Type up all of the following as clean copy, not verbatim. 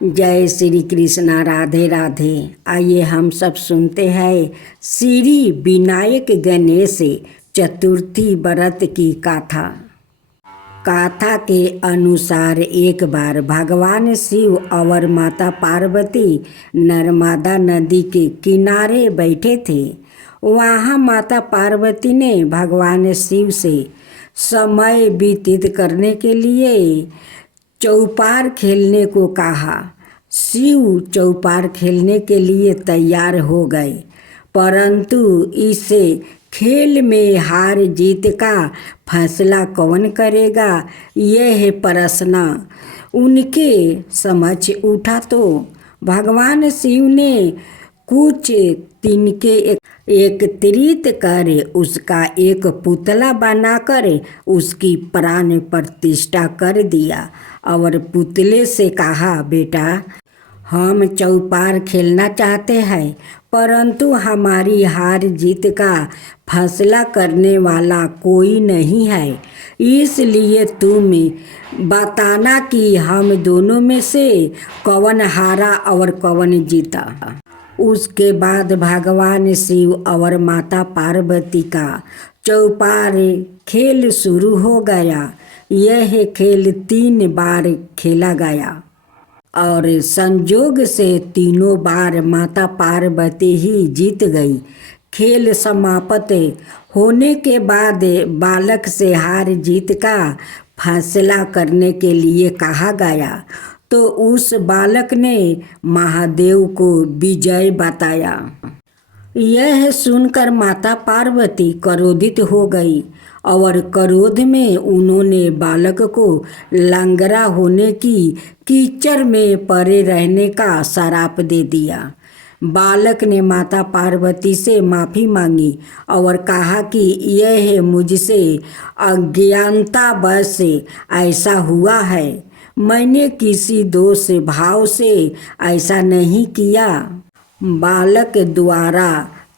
जय श्री कृष्णा, राधे राधे। आइए हम सब सुनते हैं श्री विनायक गणेश चतुर्थी व्रत की गाथा। गाथा के अनुसार एक बार भगवान शिव और माता पार्वती नर्मदा नदी के किनारे बैठे थे। वहाँ माता पार्वती ने भगवान शिव से समय व्यतीत करने के लिए चौपार खेलने को कहा। शिव चौपार खेलने के लिए तैयार हो गए, परंतु इस खेल में हार जीत का फैसला कौन करेगा, यह प्रश्न उनके समक्ष उठा। तो भगवान शिव ने कुछ तिनके एकत्रित कर उसका एक पुतला बनाकर उसकी प्राण प्रतिष्ठा कर दिया और पुतले से कहा, बेटा, हम चौपार खेलना चाहते हैं, परंतु हमारी हार जीत का फैसला करने वाला कोई नहीं है। इसलिए तुम बताना कि हम दोनों में से कौन हारा और कौन जीता। उसके बाद भगवान शिव और माता पार्वती का चौपार खेल शुरू हो गया। यह खेल 3 बार खेला गया और संयोग से तीनों बार माता पार्वती ही जीत गई। खेल समाप्त होने के बाद बालक से हार जीत का फैसला करने के लिए कहा गया, तो उस बालक ने महादेव को विजय बताया। यह सुनकर माता पार्वती क्रोधित हो गई और क्रोध में उन्होंने बालक को लंगड़ा होने की कीचड़ में पड़े रहने का श्राप दे दिया। बालक ने माता पार्वती से माफ़ी मांगी और कहा कि यह मुझसे अज्ञानतावश ऐसा हुआ है, मैंने किसी दोष भाव से ऐसा नहीं किया। बालक द्वारा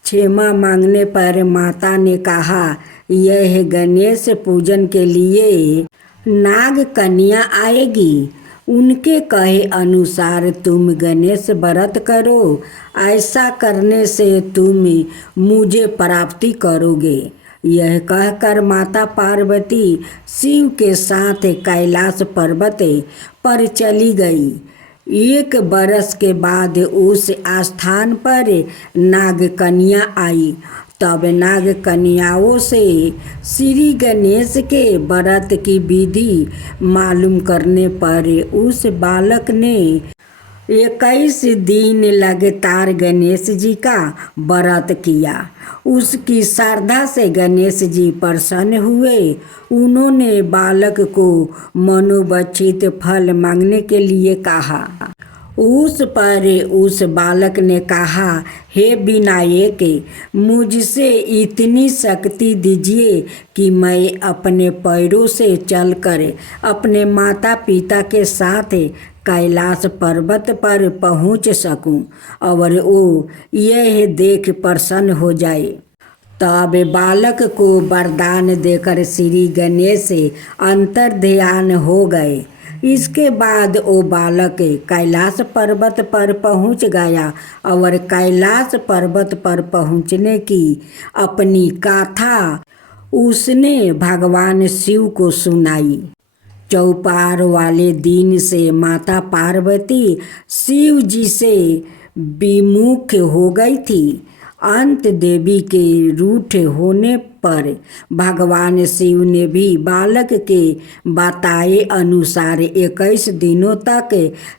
क्षमा मांगने पर माता ने कहा, यह गणेश पूजन के लिए नाग कन्या आएगी, उनके कहे अनुसार तुम गणेश व्रत करो, ऐसा करने से तुम मुझे प्राप्ति करोगे। यह कहकर माता पार्वती शिव के साथ कैलाश पर्वत पर चली गई। 1 बरस के बाद उस स्थान पर नाग कन्या आई। तब नाग कन्याओं से श्री गणेश के व्रत की विधि मालूम करने पर उस बालक ने 21 दिन लगातार गणेश जी का व्रत किया। उसकी श्रद्धा से गणेश जी प्रसन्न हुए। उन्होंने बालक को मनोवांछित फल मांगने के लिए कहा। उस पर उस बालक ने कहा, हे विनायक, मुझसे इतनी शक्ति दीजिए कि मैं अपने पैरों से चलकर अपने माता पिता के साथ कैलाश पर्वत पर पहुंच सकूं और वो यह देख प्रसन्न हो जाए। तब बालक को वरदान देकर श्री गणेश अंतर्ध्यान हो गए। इसके बाद वो बालक कैलाश पर्वत पर पहुंच गया और कैलाश पर्वत पर पहुंचने की अपनी गाथा उसने भगवान शिव को सुनाई। चौपार वाले दिन से माता पार्वती शिव जी से विमुख हो गई थी। अंत देवी के रूठ होने पर भगवान शिव ने भी बालक के बताए अनुसार 21 दिनों तक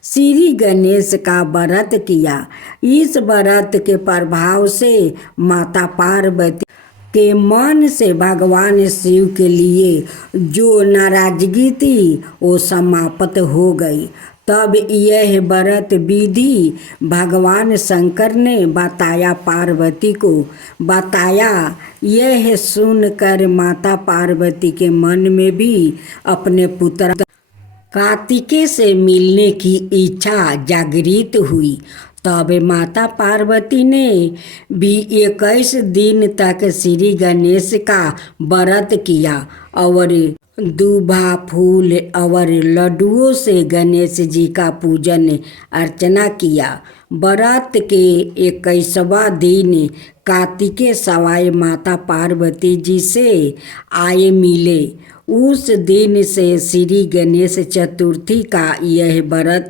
श्री गणेश का व्रत किया। इस व्रत के प्रभाव से माता पार्वती के मन से भगवान शिव के लिए जो नाराजगी थी वो समाप्त हो गई। तब यह व्रत विधि भगवान शंकर ने बताया, पार्वती को बताया। यह सुनकर माता पार्वती के मन में भी अपने पुत्र कार्तिकेय से मिलने की इच्छा जागृत हुई। तब माता पार्वती ने भी 21 दिन तक श्री गणेश का व्रत किया और दूबा फूल और लड्डुओं से गणेश जी का पूजन अर्चना किया। व्रत के 21वां दिन कार्तिकेय सवाई माता पार्वती जी से आए मिले। उस दिन से श्री गणेश चतुर्थी का यह व्रत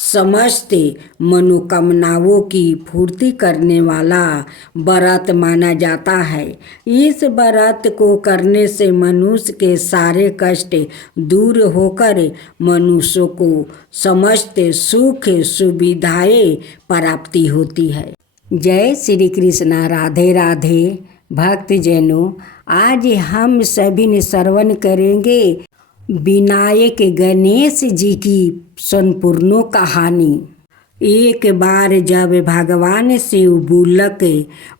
समस्त मनोकामनाओं की पूर्ति करने वाला व्रत माना जाता है। इस व्रत को करने से मनुष्य के सारे कष्ट दूर होकर मनुष्यों को समस्त सुख सुविधाएं प्राप्ति होती है। जय श्री कृष्णा। राधे राधे। भक्तजनों, आज हम सभी ने श्रवण करेंगे विनायक गणेश जी की संपूर्ण कहानी। एक बार जब भगवान शिव बुलक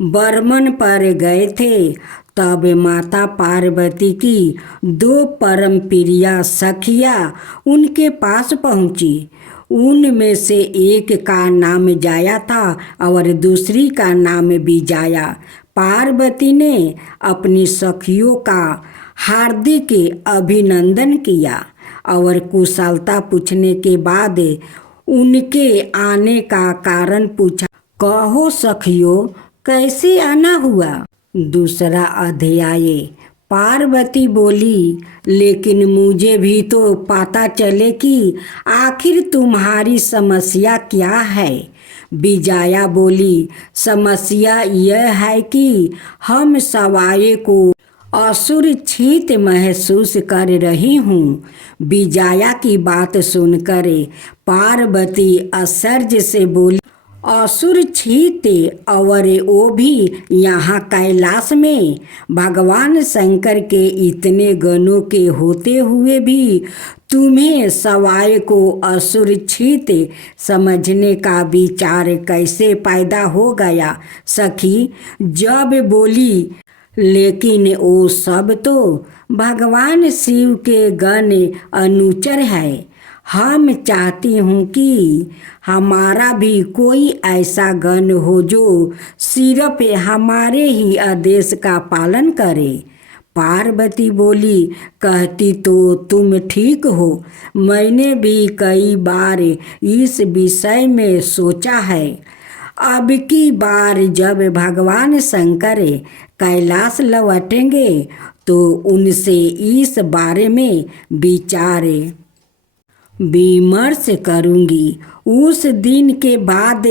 बर्मन पर गए थे, तब माता पार्वती की 2 परम प्रिया सखियाँ उनके पास पहुँची। उनमें से एक का नाम जाया था और दूसरी का नाम विजाया। पार्वती ने अपनी सखियों का हार्दिक अभिनंदन किया और कुशलता पूछने के बाद उनके आने का कारण पूछा। कहो सखियों, कैसे आना हुआ? दूसरा अध्याय। पार्वती बोली, लेकिन मुझे भी तो पता चले कि आखिर तुम्हारी समस्या क्या है। विजया बोली, समस्या यह है कि हम सवाए को असुरक्षित महसूस कर रही हूँ। विजया की बात सुनकर पार्वती आश्चर्य से बोली, असुरक्षित, और वो भी यहाँ कैलाश में? भगवान शंकर के इतने गणों के होते हुए भी तुम्हें सवाए को असुरक्षित समझने का विचार कैसे पैदा हो गया? सखी जब बोली, लेकिन वो सब तो भगवान शिव के गण अनुचर है। हम चाहती हूँ कि हमारा भी कोई ऐसा गण हो जो सिर्फ हमारे ही आदेश का पालन करे। पार्वती बोली, कहती तो तुम ठीक हो। मैंने भी कई बार इस विषय में सोचा है। अब की बार जब भगवान शंकर कैलाश लौटेंगे तो उनसे इस बारे में विचार विमर्श करूंगी। उस दिन के बाद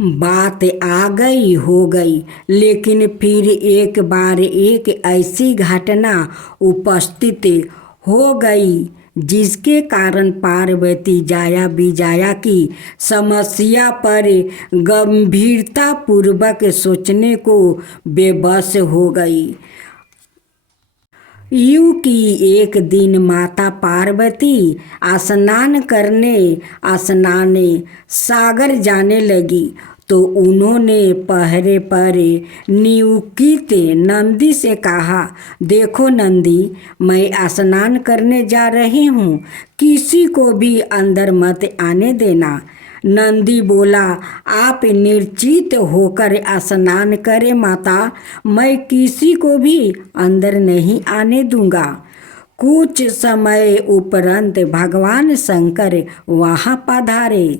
बात आ गई हो गई, लेकिन फिर एक बार एक ऐसी घटना उपस्थित हो गई जिसके कारण पार्वती जाया विजया की समस्या पर गंभीरता पूर्वक सोचने को बेबस हो गई। यूं कि एक दिन माता पार्वती स्नान करने सागर जाने लगी तो उन्होंने पहरे पर नियुक्त नंदी से कहा, देखो नंदी, मैं स्नान करने जा रही हूँ, किसी को भी अंदर मत आने देना। नंदी बोला, आप निर्चित होकर स्नान करें माता, मैं किसी को भी अंदर नहीं आने दूंगा। कुछ समय उपरांत भगवान शंकर वहाँ पधारे।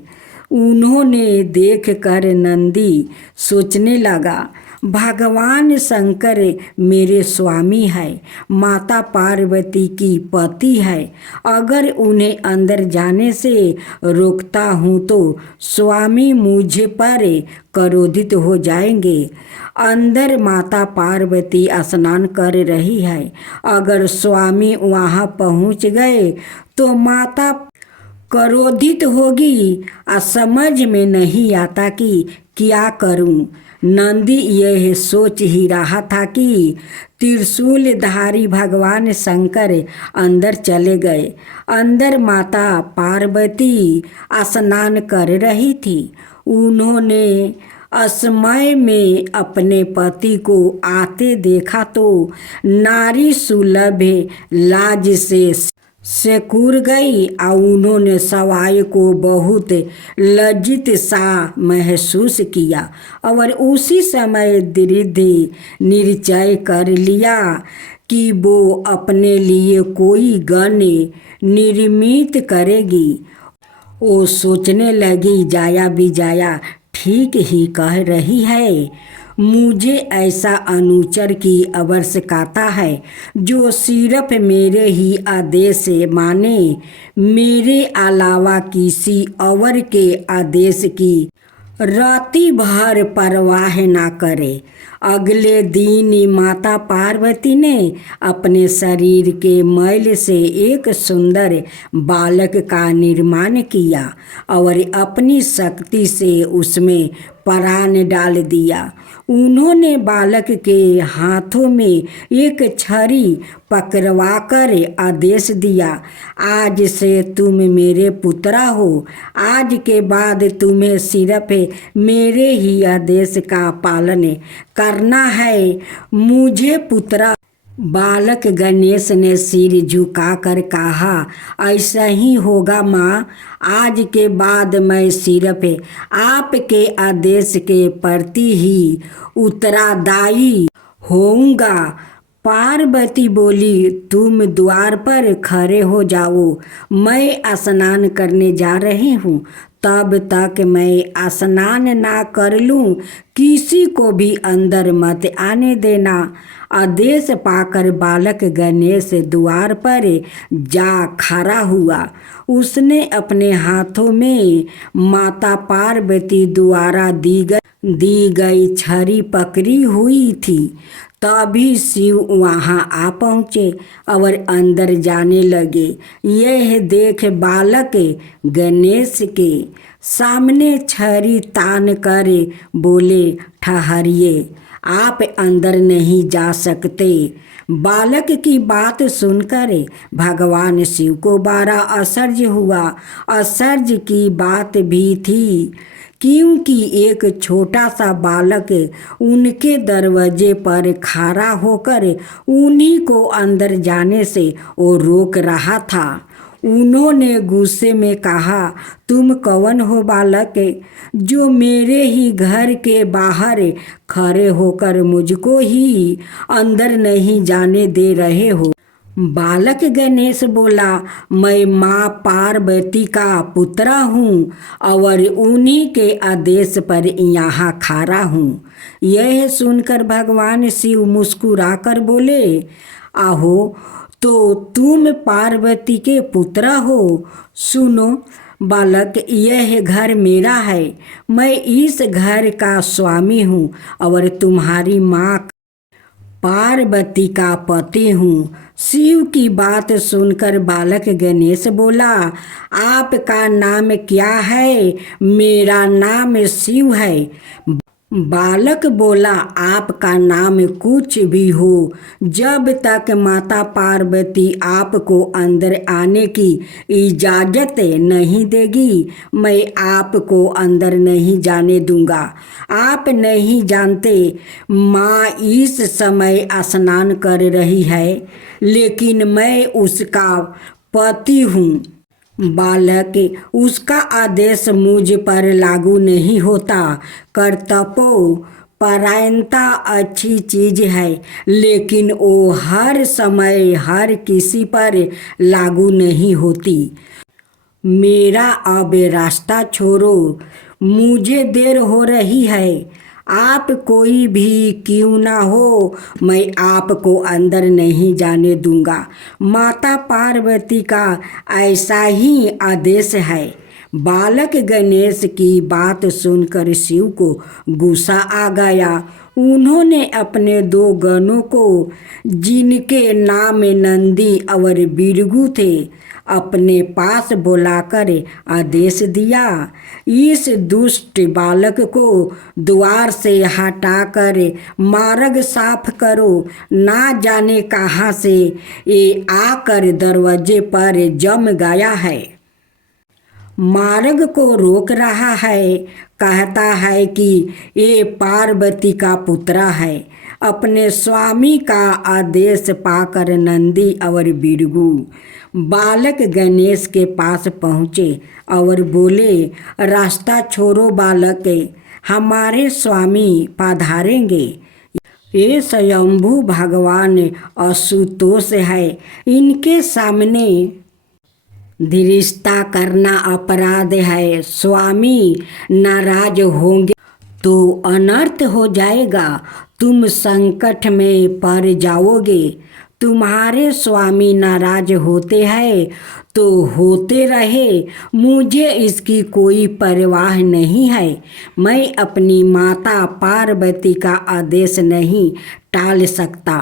उन्होंने देखकर नंदी सोचने लगा, भगवान शंकर मेरे स्वामी है, माता पार्वती की पति है। अगर उन्हें अंदर जाने से रोकता हूँ तो स्वामी मुझ पर क्रोधित हो जाएंगे। अंदर माता पार्वती स्नान कर रही है, अगर स्वामी वहाँ पहुँच गए तो माता क्रोधित होगी। समझ में नहीं आता कि क्या करूं। नंदी यह सोच ही रहा था कि त्रिशूलधारी भगवान शंकर अंदर चले गए। अंदर माता पार्वती स्नान कर रही थी। उन्होंने असमय में अपने पति को आते देखा तो नारी सुलभ लाज से सिकुड़ गई और उन्होंने सवाई को बहुत लज्जित सा महसूस किया और उसी समय दृढ़ निश्चय कर लिया कि वो अपने लिए कोई गण निर्मित करेगी। वो सोचने लगी, जाया भी जाया ठीक ही कह रही है। मुझे ऐसा अनुचर की आवश्यकता है जो सिर्फ मेरे ही आदेश माने, मेरे अलावा किसी और के आदेश की राति भर परवाह ना करे। अगले दिन माता पार्वती ने अपने शरीर के मैल से एक सुंदर बालक का निर्माण किया और अपनी शक्ति से उसमें प्राण डाल दिया। उन्होंने बालक के हाथों में एक छड़ी पकड़वाकर आदेश दिया, आज से तुम मेरे पुत्रा हो। आज के बाद तुम्हें सिर्फ मेरे ही आदेश का पालन करना है। मुझे पुत्रा। बालक गणेश ने सिर झुकाकर कहा, ऐसा ही होगा माँ। आज के बाद मैं सिर्फ आपके आदेश के प्रति ही उत्तरदायी होऊंगा। पार्वती बोली, तुम द्वार पर खड़े हो जाओ, मैं स्नान करने जा रही हूँ। तब तक मैं स्नान ना कर लूँ किसी को भी अंदर मत आने देना। आदेश पाकर बालक गणेश द्वार पर जा खड़ा हुआ। उसने अपने हाथों में माता पार्वती द्वारा दी गई छड़ी पकड़ी हुई थी। तभी शिव वहां आ पहुँचे और अंदर जाने लगे। यह देख बालक गणेश के सामने छड़ी तान कर बोले, ठहरिए, आप अंदर नहीं जा सकते। बालक की बात सुनकर भगवान शिव को बड़ा आश्चर्य हुआ। आश्चर्य की बात भी थी क्योंकि एक छोटा सा बालक उनके दरवाजे पर खड़ा होकर उन्हीं को अंदर जाने से वो रोक रहा था। उन्होंने गुस्से में कहा, तुम कौन हो बालक, जो मेरे ही घर के बाहर खड़े होकर मुझको ही अंदर नहीं जाने दे रहे हो। बालक गणेश बोला, मैं माँ पार्वती का पुत्र हूँ और उन्हीं के आदेश पर यहाँ खड़ा हूँ। यह सुनकर भगवान शिव मुस्कुराकर बोले, आहो, तो तुम पार्वती के पुत्र हो। सुनो बालक, यह घर मेरा है। मैं इस घर का स्वामी हूँ और तुम्हारी माँ पार्वती का पति हूँ। शिव की बात सुनकर बालक गणेश बोला, आपका नाम क्या है? मेरा नाम शिव है। बालक बोला, आपका नाम कुछ भी हो, जब तक माता पार्वती आपको अंदर आने की इजाज़त नहीं देगी, मैं आपको अंदर नहीं जाने दूंगा। आप नहीं जानते, माँ इस समय स्नान कर रही है, लेकिन मैं उसका पति हूँ। बालक, उसका आदेश मुझ पर लागू नहीं होता। कर्तव्योपरायणता अच्छी चीज है, लेकिन वो हर समय हर किसी पर लागू नहीं होती। मेरा अब रास्ता छोड़ो, मुझे देर हो रही है। आप कोई भी क्यों ना हो, मैं आपको अंदर नहीं जाने दूंगा। माता पार्वती का ऐसा ही आदेश है। बालक गणेश की बात सुनकर शिव को गुस्सा आ गया। उन्होंने अपने 2 गणों को, जिनके नाम नंदी और बिरगु थे, अपने पास बुलाकर आदेश दिया, इस दुष्ट बालक को द्वार से हटाकर मार्ग साफ करो। ना जाने कहाँ से ये आकर दरवाजे पर जम गया है, मार्ग को रोक रहा है। कहता है कि ये पार्वती का पुत्र है। अपने स्वामी का आदेश पाकर नंदी और बिरगु बालक गणेश के पास पहुँचे और बोले, रास्ता छोड़ो बालक, हमारे स्वामी पधारेंगे। ये स्वयंभू भगवान आशुतोष है, इनके सामने धीरजता करना अपराध है। स्वामी नाराज होंगे तो अनर्थ हो जाएगा, तुम संकट में पड़ जाओगे। तुम्हारे स्वामी नाराज होते हैं तो होते रहे, मुझे इसकी कोई परवाह नहीं है। मैं अपनी माता पार्वती का आदेश नहीं टाल सकता।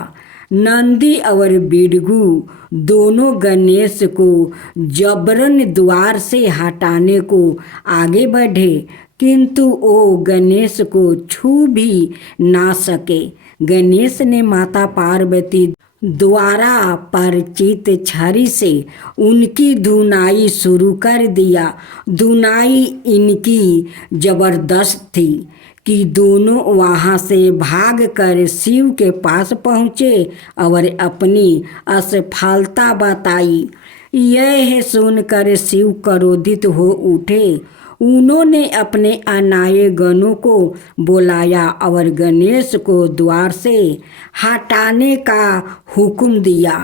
नंदी और बिड़गू दोनों गणेश को जबरन द्वार से हटाने को आगे बढ़े, किंतु वो गणेश को छू भी ना सके। गणेश ने माता पार्वती द्वारा परिचित छड़ी से उनकी धुनाई शुरू कर दिया। धुनाई इनकी जबरदस्त थी कि दोनों वहाँ से भागकर शिव के पास पहुँचे और अपनी असफलता बताई। यह सुनकर शिव क्रोधित हो उठे। उन्होंने अपने अनाये गणों को बुलाया और गणेश को द्वार से हटाने का हुक्म दिया।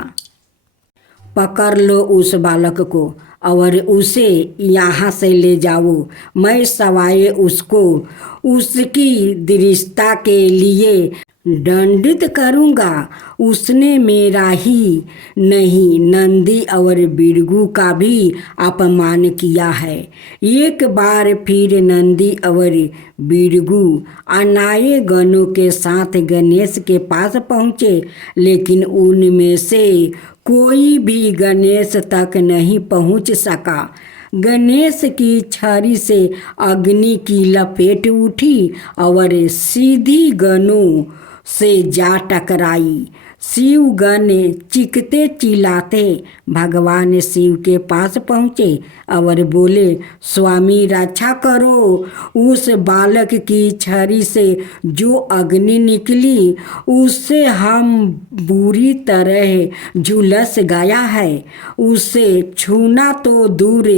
पकड़ लो उस बालक को और उसे यहाँ से ले जाओ। मैं सवाए उसको उसकी दृढ़ता के लिए दंडित करूँगा। उसने मेरा ही नहीं, नंदी और बिड़गू का भी अपमान किया है। एक बार फिर नंदी और बिड़गू अनाये गणों के साथ गणेश के पास पहुँचे, लेकिन उनमें से कोई भी गणेश तक नहीं पहुँच सका। गणेश की छड़ी से अग्नि की लपेट उठी और सीधी गणों से जा टकराई। शिव गण चीखते चिल्लाते भगवान शिव के पास पहुँचे और बोले, स्वामी रक्षा करो। उस बालक की छड़ी से जो अग्नि निकली उससे हम बुरी तरह झुलस गया है। उसे छूना तो दूर,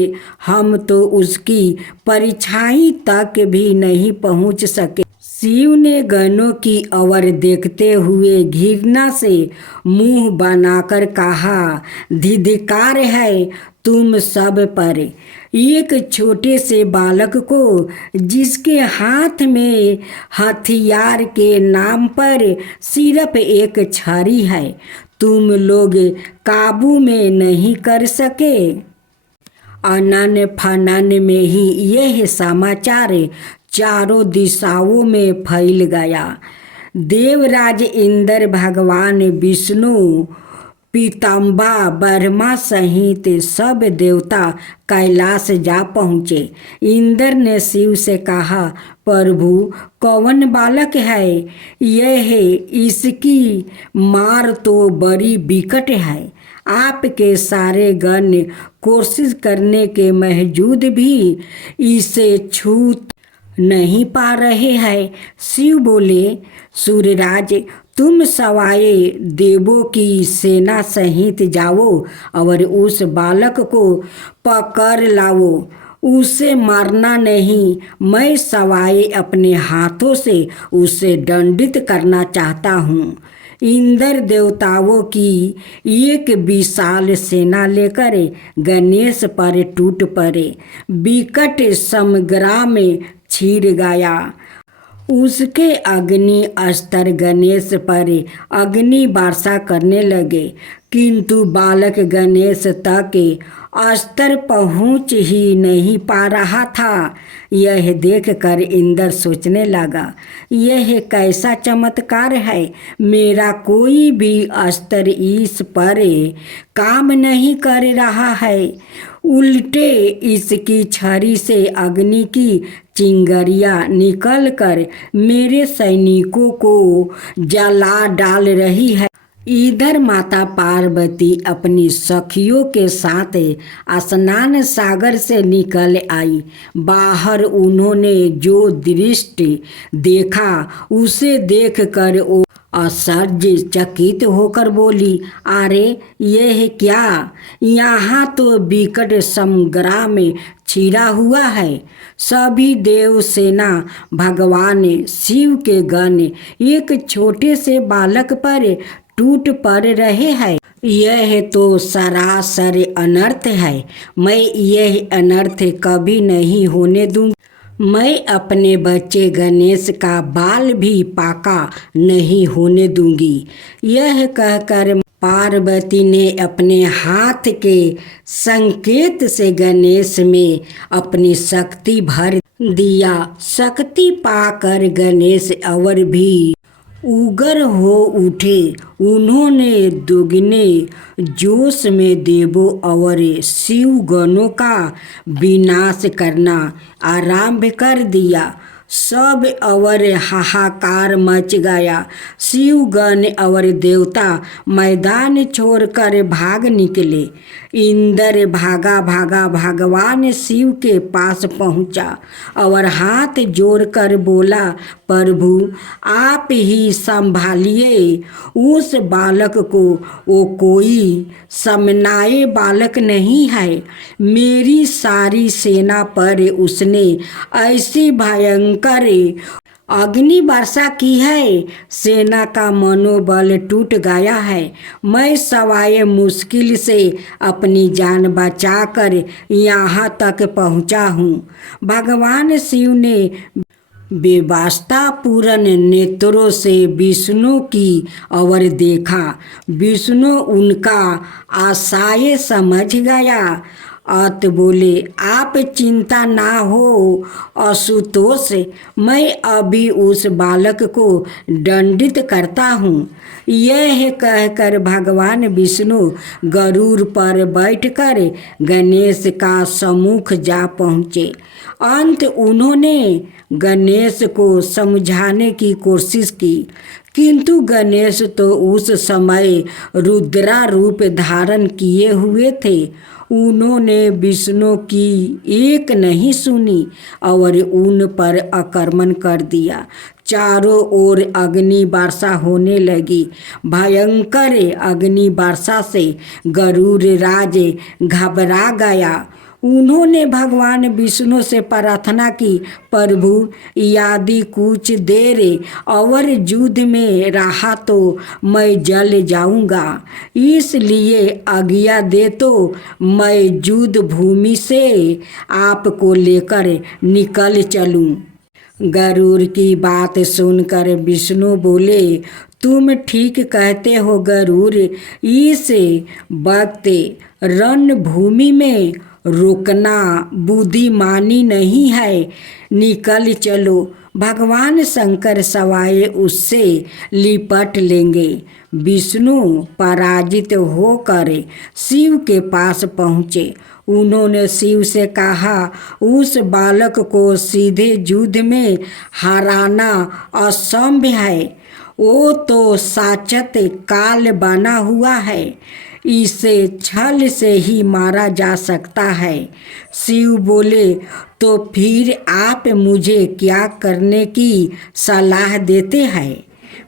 हम तो उसकी परछाई तक भी नहीं पहुँच सके। शिव ने गणों की ओर देखते हुए घृणा से मुंह बनाकर कहा, धिक्कार है तुम सब पर। एक छोटे से बालक को जिसके हाथ में हथियार के नाम पर सिर्फ एक छड़ी है, तुम लोग काबू में नहीं कर सके। अनन फनन में ही यह समाचार चारों दिशाओं में फैल गया। देवराज इंद्र, भगवान विष्णु, पीताम्बर, ब्रह्मा सहित सब देवता कैलाश जा पहुँचे। इंद्र ने शिव से कहा, प्रभु कौन बालक है यह? इसकी मार तो बड़ी विकट है। आपके सारे गण कोशिश करने के बावजूद भी इसे छू नहीं पा रहे हैं। शिव बोले, सूर्यराज तुम सवाए देवों की सेना सहित जाओ और उस बालक को पकड़ लाओ। उसे मारना नहीं, मैं सवाए अपने हाथों से उसे दंडित करना चाहता हूँ। इंद्र देवताओं की एक विशाल सेना लेकर गणेश पर टूट पड़े। विकट संग्राम छिड़ गया। उसके अग्नि अस्त्र गणेश पर अग्नि वर्षा करने लगे, किंतु बालक गणेश तक अस्त्र पहुँच ही नहीं पा रहा था। यह देखकर इंद्र सोचने लगा, यह कैसा चमत्कार है। मेरा कोई भी अस्त्र इस पर काम नहीं कर रहा है। उल्टे इसकी छड़ी से अग्नि की चिंगारियाँ निकलकर मेरे सैनिकों को जला डाल रही है। इधर माता पार्वती अपनी सखियों के साथ स्नान सागर से निकल आई। बाहर उन्होंने जो दृश्य देखा उसे देखकर वो आश्चर्यचकित होकर बोली, अरे यह क्या, यहाँ तो विकट संग्राम छिड़ा हुआ है। सभी देव सेना भगवान शिव के गण एक छोटे से बालक पर टूट पड़ रहे हैं। यह तो सरासर अनर्थ है। मैं यह अनर्थ कभी नहीं होने दूंगी। मैं अपने बच्चे गणेश का बाल भी पाका नहीं होने दूंगी। यह कहकर पार्वती ने अपने हाथ के संकेत से गणेश में अपनी शक्ति भर दिया। शक्ति पाकर गणेश और भी उग्र हो उठे। उन्होंने दुगने जोश में देवों और शिव गणों का विनाश करना आरंभ कर दिया। सब और हाहाकार मच गया। शिव गण और देवता मैदान छोड़कर भाग निकले। इंद्र भागा भागा भगवान शिव के पास पहुंचा और हाथ जोड़कर बोला, प्रभु आप ही संभालिए उस बालक को। वो कोई समनाए बालक नहीं है। मेरी सारी सेना पर उसने ऐसी भयंकर अग्नि वर्षा की है। सेना का मनोबल टूट गया है। मैं सवाए मुश्किल से अपनी जान बचाकर यहाँ तक पहुँचा हूँ। भगवान शिव ने बेवास्तापूर्ण नेत्रों से विष्णु की ओर देखा। विष्णु उनका आशय समझ गया। अत बोले, आप चिंता ना हो आशुतोष, मैं अभी उस बालक को दंडित करता हूँ। यह कहकर भगवान विष्णु गरुड़ पर बैठकर गणेश का सम्मुख जा पहुँचे। अंत उन्होंने गणेश को समझाने की कोशिश की, किंतु गणेश तो उस समय रुद्रा रूप धारण किए हुए थे। उन्होंने विष्णु की एक नहीं सुनी और उन पर आक्रमण कर दिया। चारों ओर अग्नि वर्षा होने लगी। भयंकर अग्नि वर्षा से गरुड़ राज घबरा गया। उन्होंने भगवान विष्णु से प्रार्थना की, प्रभु यदि कुछ देर और युद्ध में रहा तो मैं जल जाऊंगा, इसलिए आज्ञा दे तो मैं युद्ध भूमि से आपको लेकर निकल चलूं। गरुड़ की बात सुनकर विष्णु बोले, तुम ठीक कहते हो गरुड़, इस वक्त रणभूमि में रुकना बुद्धिमानी नहीं है, निकल चलो। भगवान शंकर सवाए उससे लिपट लेंगे। विष्णु पराजित होकर शिव के पास पहुँचे। उन्होंने शिव से कहा, उस बालक को सीधे युद्ध में हराना असंभव है। वो तो साक्षात काल बना हुआ है। इसे छल से ही मारा जा सकता है। शिव बोले, तो फिर आप मुझे क्या करने की सलाह देते हैं?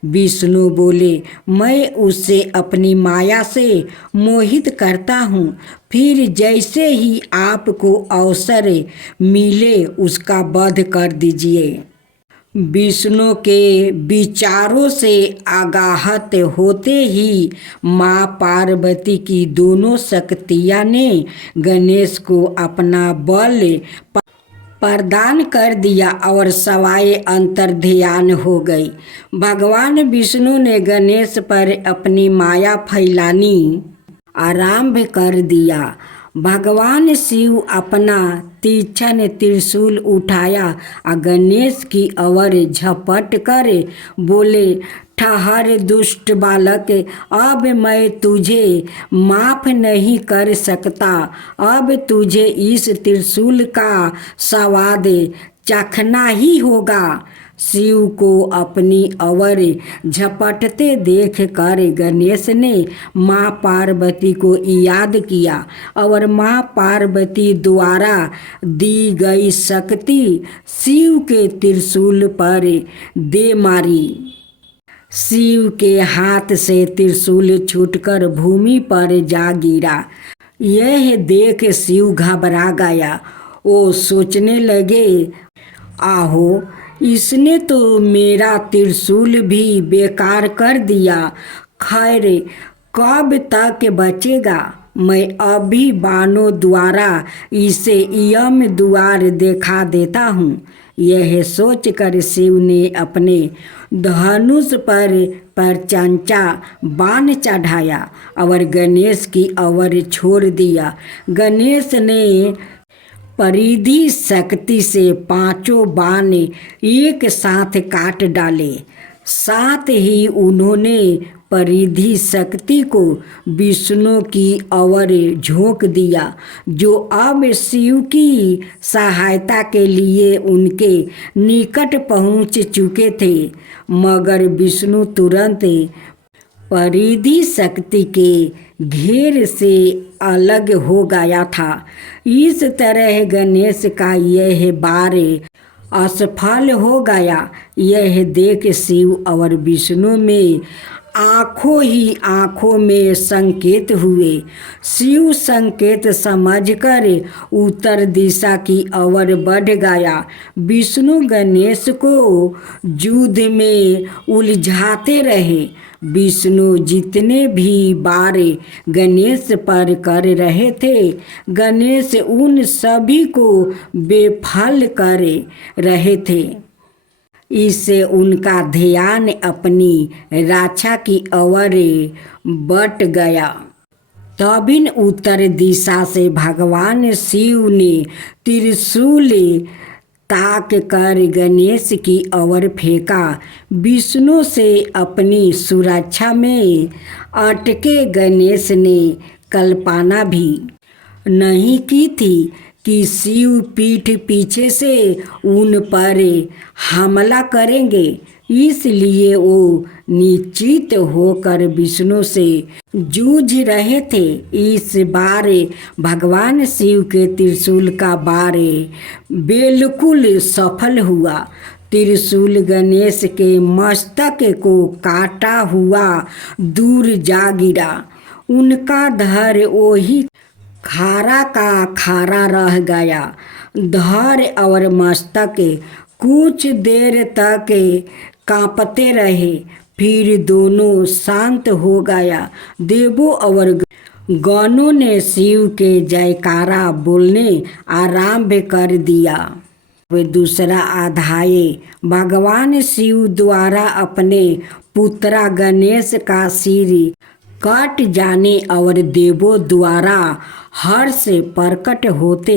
विष्णु बोले, मैं उसे अपनी माया से मोहित करता हूँ। फिर जैसे ही आपको अवसर मिले उसका वध कर दीजिए। विष्णु के विचारों से आगाहत होते ही माँ पार्वती की दोनों शक्तियाँ ने गणेश को अपना बल प्रदान कर दिया और सवाए अंतर्ध्यान हो गई। भगवान विष्णु ने गणेश पर अपनी माया फैलानी आरंभ कर दिया। भगवान शिव अपना तीक्ष्ण त्रिशूल उठाया और गणेश की ओर झपट कर बोले, ठहर दुष्ट बालक, अब मैं तुझे माफ नहीं कर सकता। अब तुझे इस त्रिशूल का स्वाद चखना ही होगा। शिव को अपनी ओर झपटते देख कर गणेश ने माँ पार्वती को याद किया और माँ पार्वती द्वारा दी गई शक्ति शिव के त्रिशूल पर दे मारी। शिव के हाथ से त्रिशूल छूटकर भूमि पर जा गिरा। यह देख शिव घबरा गया। वो सोचने लगे, आहो, इसने तो मेरा त्रिशूल भी बेकार कर दिया। खैर, कब तक बचेगा? मैं अभी बाणों द्वारा इसे यम द्वार दिखा देता हूँ। यह सोचकर शिव ने अपने धनुष पर चंचा बाण चढ़ाया और गणेश की ओर छोड़ दिया। गणेश ने परिधि शक्ति से 5 बाण एक साथ काट डाले। साथ ही उन्होंने परिधि शक्ति को विष्णु की ओर झोंक दिया, जो अब शिव की सहायता के लिए उनके निकट पहुंच चुके थे। मगर विष्णु तुरंत परिधि शक्ति के घेर से अलग हो गया था। इस तरह गणेश का यह वार असफल हो गया। यह देख शिव और विष्णु में आंखों ही आंखों में संकेत हुए। शिव संकेत समझकर उत्तर दिशा की ओर बढ़ गया। विष्णु गणेश को युद्ध में उलझाते रहे। विष्णु जितने भी वार गणेश पर कर रहे थे, गणेश उन सभी को बेफल कर रहे थे। इससे उनका ध्यान अपनी रक्षा की ओर बट गया। तभी उत्तर दिशा से भगवान शिव ने त्रिशूल ताक कर गणेश की ओर फेंका। विष्णु से अपनी सुरक्षा में अटके गणेश ने कल्पना भी नहीं की थी कि शिव पीठ पीछे से उन पर हमला करेंगे। इसलिए वो निश्चित होकर विष्णु से जूझ रहे थे। इस बार भगवान शिव के त्रिशूल का वार बिल्कुल सफल हुआ। त्रिशूल गणेश के मस्तक को काटा हुआ दूर जा गिरा। उनका धड़ वही खारा का खारा रह गया। धड़ और मस्तक कुछ देर तक कांपते रहे, फिर दोनों शांत हो गया। देवों और गणों ने शिव के जयकारा बोलने आरंभ कर दिया। दूसरा अध्याय भगवान शिव द्वारा अपने पुत्र गणेश का सिर कट जाने और देवों द्वारा हर्ष प्रकट होते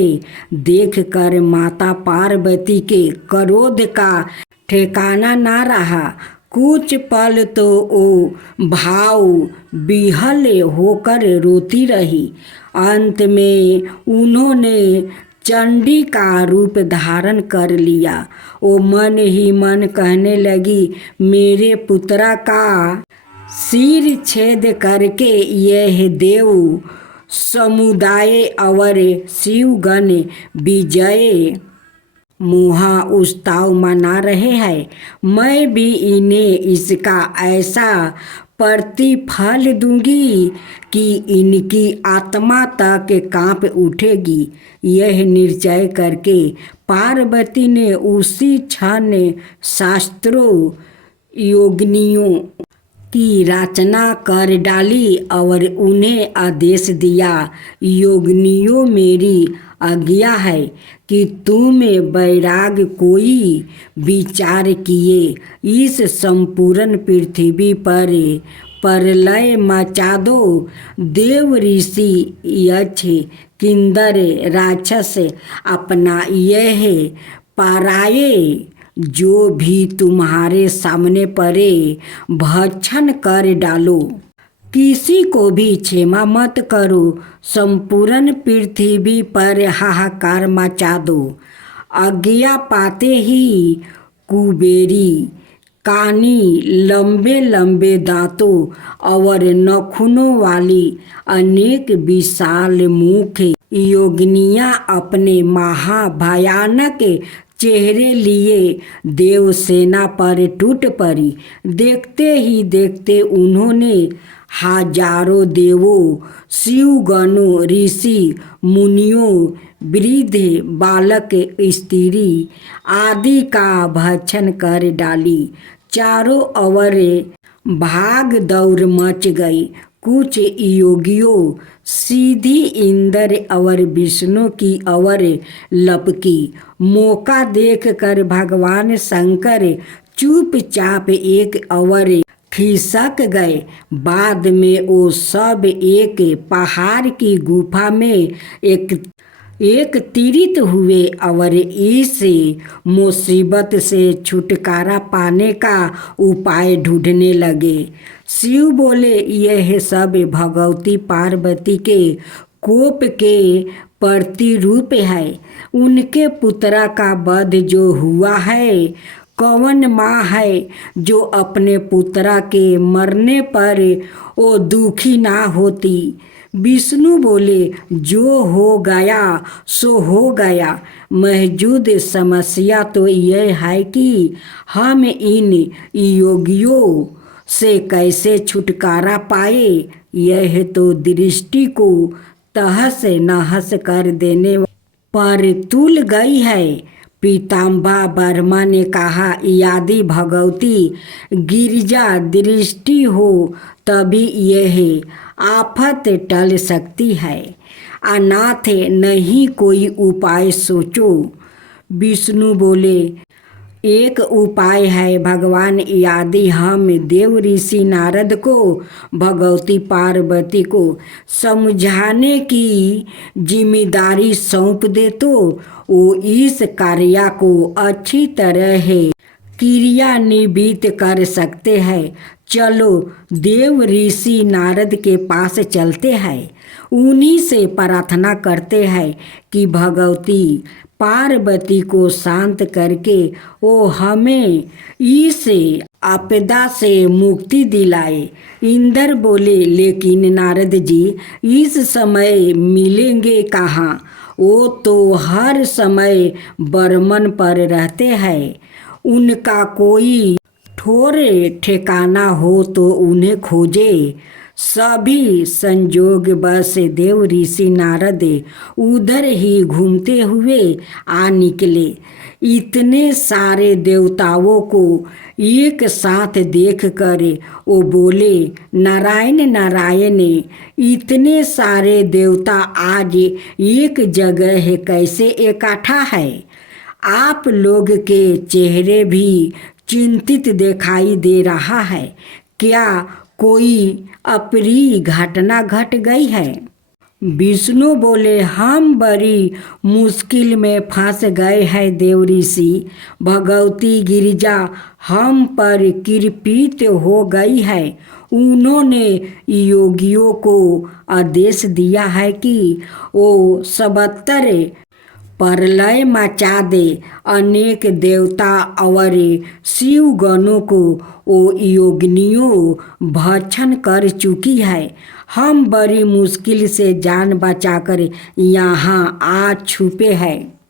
देखकर माता पार्वती के क्रोध का ठिकाना ना रहा। कुछ पल तो वो भाव विह्वल होकर रोती रही। अंत में उन्होंने चंडी का रूप धारण कर लिया। वो मन ही मन कहने लगी, मेरे पुत्र का सिर छेद करके यह देव समुदाय और शिवगण विजय महोत्सव मना रहे हैं। मैं भी इन्हें इसका ऐसा प्रतिफल दूंगी कि इनकी आत्मा तक कांप उठेगी। यह निश्चय करके पार्वती ने उसी क्षण शास्त्रों योगिनियों की रचना कर डाली और उन्हें आदेश दिया, योगिनियों, मेरी आज्ञा है कि तुम वैराग कोई विचार किए इस संपूर्ण पृथ्वी पर प्रलय मचा दो। देव, ऋषि, यक्ष, किन्नर, राक्षस अपना यह पराये जो भी तुम्हारे सामने पड़े भक्षण कर डालो। किसी को भी क्षमा मत करो। संपूर्ण पृथ्वी पर हाहाकार मचा दो। आज्ञा पाते ही कुबेरी, कानी, लंबे लंबे दांतों और नखूनों वाली अनेक विशाल मुख योगिनियां अपने महाभयानक चेहरे लिए देवसेना पर टूट पड़ी। देखते ही देखते उन्होंने हजारों देवों, शिवगणों, ऋषि मुनियों, वृद्ध, बालक, स्त्री आदि का भक्षण कर डाली। चारों ओर भाग दौड़ मच गई। कुछ योगियों सीधी इंद्र और विष्णु की ओर लपकी। मौका देखकर भगवान शंकर चुपचाप एक ओर खिसक गए। बाद में वो सब एक पहाड़ की गुफा में एकत्रित हुए और इस मुसीबत से छुटकारा पाने का उपाय ढूंढने लगे। शिव बोले, यह सब भगवती पार्वती के कोप के प्रतिरूप है। उनके पुत्रा का वध जो हुआ है, कौन माँ है जो अपने पुत्रा के मरने पर वो दुखी ना होती। विष्णु बोले, जो हो गया सो हो गया। मौजूद समस्या तो यह है कि हम इन योगियों से कैसे छुटकारा पाए। यह तो दृष्टि को तहस नहस कर देने पर तुल गई है। पीताम्बर वर्मा ने कहा, यदि भगवती गिरिजा दृष्टि हो तभी यह आफत टल सकती है। अनाथ नहीं कोई उपाय सोचो। विष्णु बोले, एक उपाय है भगवान। यदि हम देव ऋषि नारद को भगवती पार्वती को समझाने की जिम्मेदारी सौंप दे तो वो इस कार्य को अच्छी तरह क्रियान्वित कर सकते हैं। चलो देव ऋषि नारद के पास चलते हैं। उन्हीं से प्रार्थना करते हैं कि भगवती पार्वती को शांत करके वो हमें इस आपदा से मुक्ति दिलाए। इंद्र बोले, लेकिन नारद जी इस समय मिलेंगे कहाँ? वो तो हर समय बर्मन पर रहते हैं। उनका कोई ठोरे ठिकाना हो तो उन्हें खोजे। सभी संजोग बस देव ऋषि नारद उधर ही घूमते हुए आ निकले। इतने सारे देवताओं को एक साथ देखकर वो बोले, नारायण नारायण, इतने सारे देवता आज एक जगह कैसे इकट्ठा है? आप लोग के चेहरे भी चिंतित दिखाई दे रहा है। क्या कोई अप्रिय घटना घट गई है? विष्णु बोले, हम बड़ी मुश्किल में फंस गए हैं देव ऋषि। भगवती गिरिजा हम पर कृपित हो गई है। उन्होंने योगियों को आदेश दिया है कि वो 77 प्रलय मचा दे। अनेक देवता और शिवगणों को वो योगिनियों भक्षण कर चुकी है। हम बड़ी मुश्किल से जान बचाकर यहाँ आ छुपे हैं।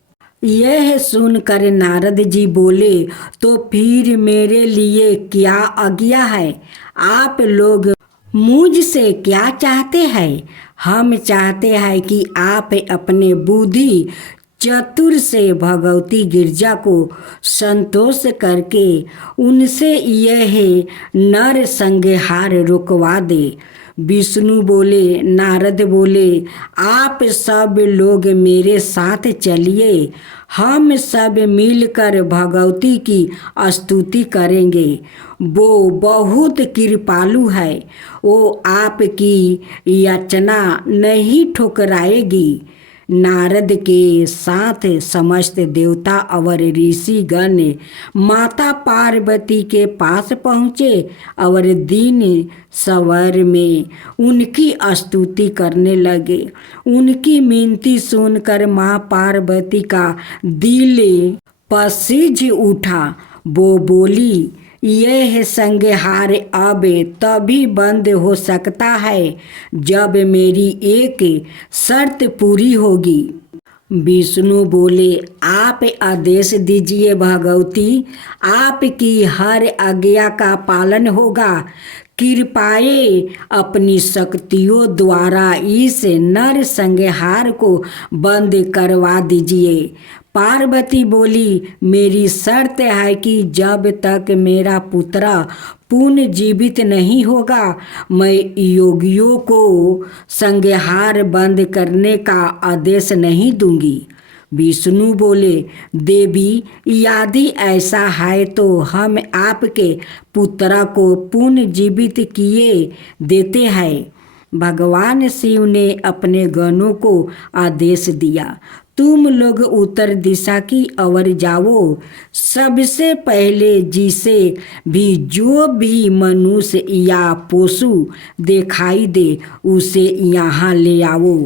यह सुनकर नारद जी बोले, तो फिर मेरे लिए क्या आज्ञा है? आप लोग मुझसे क्या चाहते हैं? हम चाहते हैं कि आप अपने बुद्धि चतुर से भगवती गिरिजा को संतोष करके उनसे यह नर संहार रुकवा दे। विष्णु बोले, नारद बोले, आप सब लोग मेरे साथ चलिए। हम सब मिलकर भगवती की स्तुति करेंगे। वो बहुत कृपालु है। वो आपकी याचना नहीं ठुकराएगी। नारद के साथ समस्त देवता और ऋषिगण माता पार्वती के पास पहुँचे और दिन सवेर में उनकी स्तुति करने लगे। उनकी मिनती सुनकर माँ पार्वती का दिल पसीज उठा। वो बोली, यह संहार अब तभी बंद हो सकता है जब मेरी एक शर्त पूरी होगी। विष्णु बोले, आप आदेश दीजिए भगवती, आपकी हर आज्ञा का पालन होगा। कृपाए अपनी शक्तियों द्वारा इस नर संहार को बंद करवा दीजिए। पार्वती बोली, मेरी शर्त है कि जब तक मेरा पुत्र पुनः जीवित नहीं होगा, मैं योगियों को संहार बंद करने का आदेश नहीं दूंगी। विष्णु बोले, देवी, यदि ऐसा है तो हम आपके पुत्र को पुनः जीवित किए देते हैं। भगवान शिव ने अपने गणों को आदेश दिया, तुम लोग उत्तर दिशा की ओर जाओ। सबसे पहले जिसे भी जो भी मनुष्य या पशु दिखाई दे उसे यहाँ ले आओ।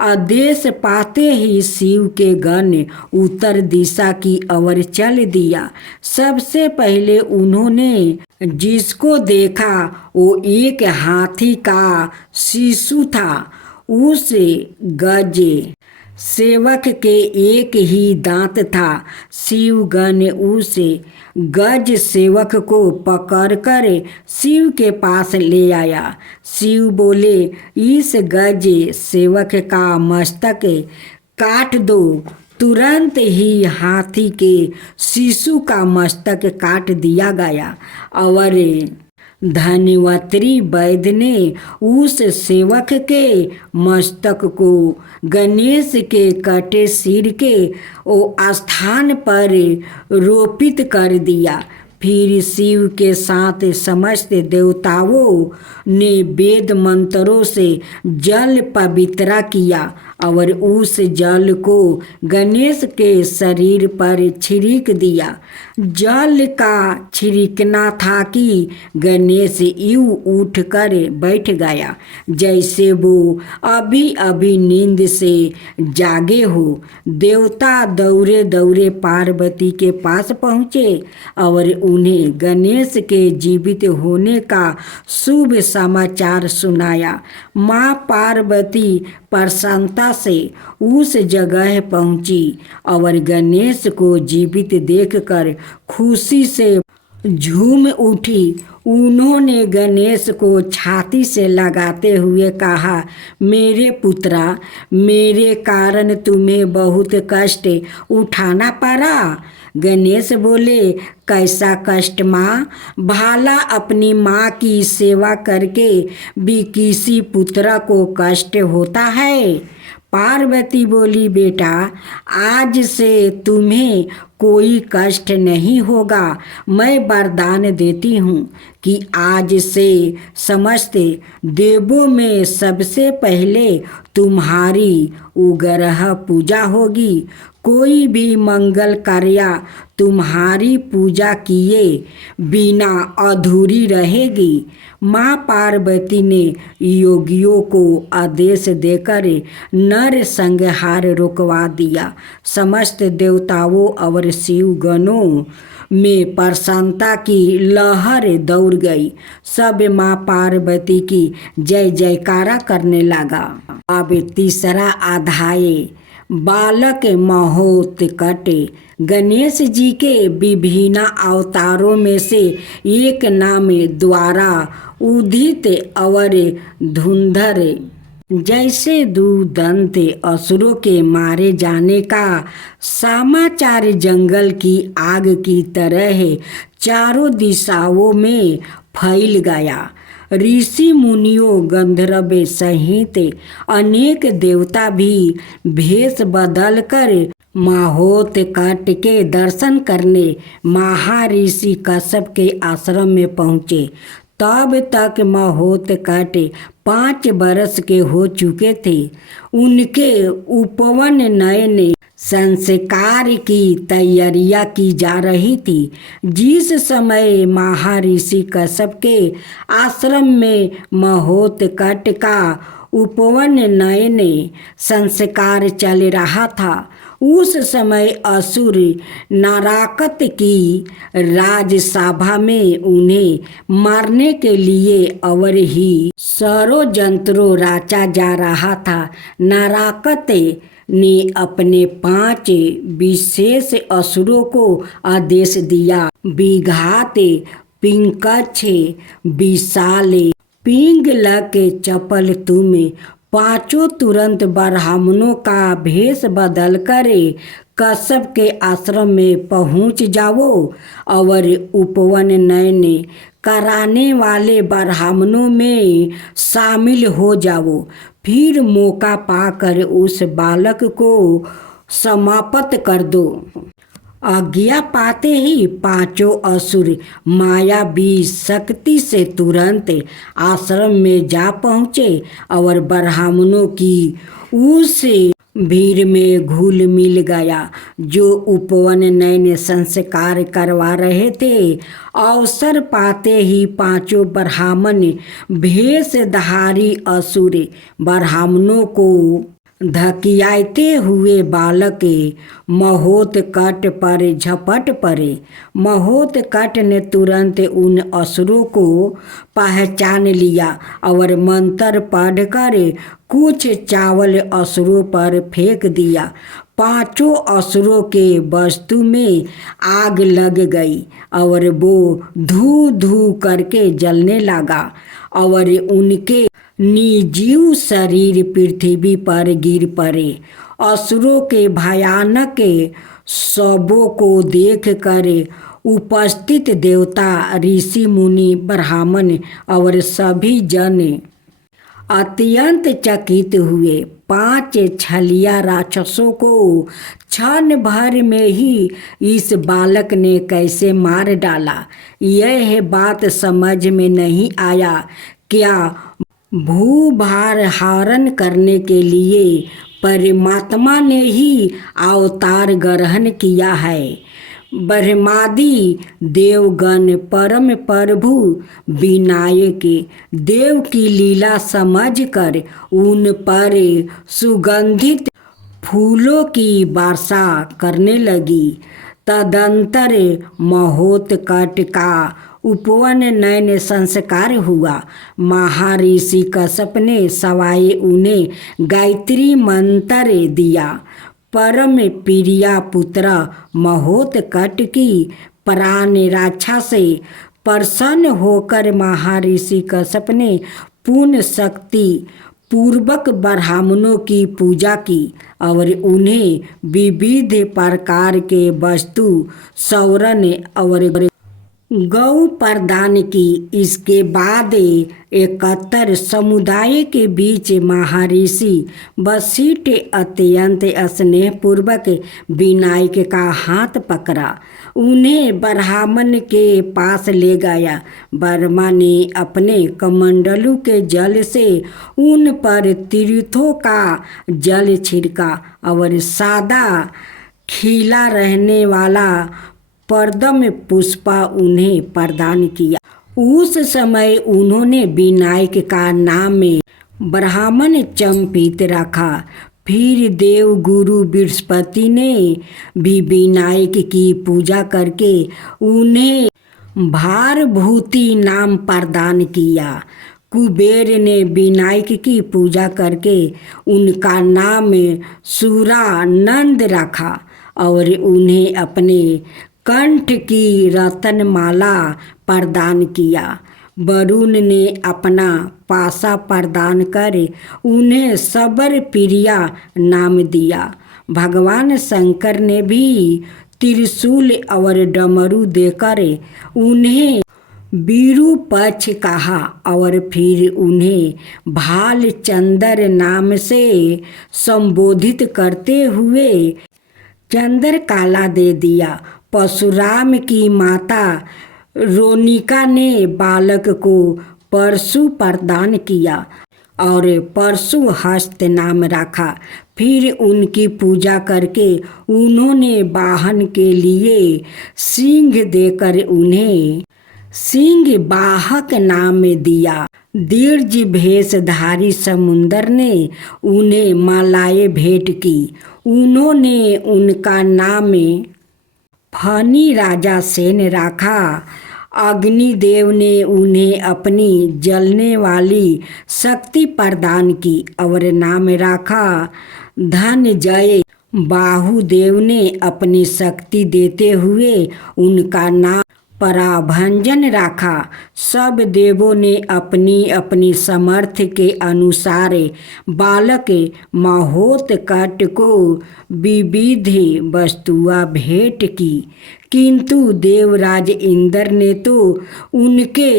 आदेश पाते ही शिव के गण उत्तर दिशा की ओर चल दिया। सबसे पहले उन्होंने जिसको देखा वो एक हाथी का शिशु था। उस गज सेवक के एक ही दांत था। शिवगण उस गज सेवक को पकड़कर शिव के पास ले आया। शिव बोले, इस गज सेवक का मस्तक काट दो। तुरंत ही हाथी के शिशु का मस्तक काट दिया गया और धन्वंतरी वैद्य ने उस सेवक के मस्तक को गणेश के कटे सिर के स्थान पर रोपित कर दिया। फिर शिव के साथ समस्त देवताओं ने वेद मंत्रों से जल पवित्र किया और उस जल को गणेश के शरीर पर छिड़क दिया। जल का छिड़कना था कि गणेश यूं उठकर बैठ गया जैसे वो अभी अभी नींद से जागे हो। देवता दौड़े दौड़े पार्वती के पास पहुँचे और उन्हें गणेश के जीवित होने का शुभ समाचार सुनाया। माँ पार्वती प्रसन्नता से उस जगह पहुंची और गणेश को जीवित देखकर खुशी से झूम उठी। उन्होंने गणेश को छाती से लगाते हुए कहा, मेरे पुत्रा, मेरे कारण तुम्हें बहुत कष्ट उठाना पड़ा। गणेश बोले, कैसा कष्ट माँ? भाला अपनी माँ की सेवा करके भी किसी पुत्र को कष्ट होता है। पार्वती बोली, बेटा, आज से तुम्हें कोई कष्ट नहीं होगा। मैं वरदान देती हूँ कि आज से समस्त देवों में सबसे पहले तुम्हारी उग्रह पूजा होगी। कोई भी मंगल कार्य तुम्हारी पूजा किए बिना अधूरी रहेगी। माँ पार्वती ने योगियों को आदेश देकर नर संहार रुकवा दिया। समस्त देवताओं और शिव गणों में प्रसन्नता की लहर दौड़ गई। सब माँ पार्वती की जय जयकारा करने लगा। अब तीसरा अध्याय, बालक महोत्कट। गणेश जी के विभिन्न अवतारों में से एक नाम द्वारा उदित और धुंधर जैसे दुदंत असुरों के मारे जाने का समाचार जंगल की आग की तरह चारों दिशाओं में फैल गया। ऋषि मुनियों, गंधर्व सहित अनेक देवता भी भेष बदलकर महोत्कट के दर्शन करने महर्षि कश्यप के आश्रम में पहुँचे। तब तक महोत्कट 5 बरस के हो चुके थे। उनके उपवन नयन संस्कार की तैयारियां की जा रही थी। जिस समय महर्षि कश्यप के आश्रम में महोत्कट का उपवन नयन संस्कार चल रहा था। उस समय असुर नाराकत की राजसभा में उन्हें मारने के लिए अवर ही षड्यंत्रों राचा जा रहा था। नाराकत ने अपने 5 विशेष असुरों को आदेश दिया। विघात, पिंकच्छ, विशाल, पिंगलक, चपल, तुम पांचों तुरंत ब्राह्मणों का भेष बदल कर कश्यप के आश्रम में पहुंच जाओ और उपवन नयन कराने वाले ब्राह्मणों में शामिल हो जाओ। फिर मौका पाकर उस बालक को समाप्त कर दो। आज्ञा पाते ही 5 असुर मायावी शक्ति से तुरंत आश्रम में जा पहुँचे और ब्राह्मणों की उस भीड़ में घुल मिल गया जो उपवन नयन संस्कार करवा रहे थे। अवसर पाते ही 5 ब्राह्मण भेषधारी असुर ब्राह्मणों को धकियाते हुए बालक महोत्कट पर झपट पड़े। महोत्कट ने तुरंत उन असुरों को पहचान लिया और मंत्र पढ़कर कुछ चावल असुरों पर फेंक दिया। 5 असुरों के वस्तु में आग लग गई और वो धू धू करके जलने लगा और उनके निर्जीव शरीर पृथ्वी पर गिर पड़े। असुरों के भयानक शवों को देखकर उपस्थित देवता, ऋषि, मुनि, ब्राह्मण और सभी जन अत्यंत चकित हुए। 5 छलिया राक्षसों को क्षण भर में ही इस बालक ने कैसे मार डाला, यह बात समझ में नहीं आया। क्या भूभार हरण करने के लिए परमात्मा ने ही अवतार ग्रहण किया है। ब्रह्मादि देवगण परम प्रभु विनायक देव की लीला समझकर उन पर सुगंधित फूलों की वर्षा करने लगी। तदंतर महोत्कट का उपवन नयन संस्कार हुआ। महर्षि कश्यप ने सवाए उन्हें गायत्री मंत्र दिया। परम प्रिया पुत्र महोत्कट की प्राण रक्षा से प्रसन्न होकर महर्षि कश्यप ने पूर्ण शक्ति पूर्वक ब्राह्मणों की पूजा की और उन्हें विविध प्रकार के वस्तु, सौरन और गौ प्रदान की। इसके बाद 71 समुदाय के बीच महर्षि वशिष्ठ अत्यंत स्नेहपूर्वक विनायक का हाथ पकड़ा, उन्हें ब्राह्मण के पास ले गया। ब्रह्मा ने अपने कमंडलू के जल से उन पर तीर्थों का जल छिड़का और सादा खिला रहने वाला परदम पुष्पा उन्हें प्रदान किया। उस समय उन्होंने विनायक का नाम ब्राह्मण चंपित रखा। फिर देव गुरु बृहस्पति ने भी विनायक की पूजा करके उन्हें भारभूति नाम प्रदान किया। कुबेर ने विनायक की पूजा करके उनका नाम सुरानंद रखा और उन्हें अपने कंठ की रत्नमाला प्रदान किया। वरुण ने अपना पासा प्रदान कर उन्हें सबर प्रिया नाम दिया। भगवान शंकर ने भी त्रिशूल और डमरू देकर उन्हें विरूपक्ष कहा और फिर उन्हें भालचंद्र नाम से संबोधित करते हुए चंद्रकला दे दिया। परशुराम की माता रोनिका ने बालक को परशु प्रदान किया और परशु हस्त नाम रखा। फिर उनकी पूजा करके उन्होंने वाहन के लिए सिंह देकर उन्हें सिंह वाहक नाम दिया। दीर्घ भेषधारी समुंदर ने उन्हें मालाएं भेंट की। उन्होंने उनका नाम फनी राजा सेन रखा। अग्निदेव ने उन्हें अपनी जलने वाली शक्ति प्रदान की और नाम रखा धनंजय। बाहुदेव ने अपनी शक्ति देते हुए उनका नाम प्रभंजन रखा। सब देवों ने अपनी अपनी सामर्थ्य के अनुसार बालक महोत्कट को विविध वस्तुएं भेंट की, किंतु देवराज इंद्र ने तो उनके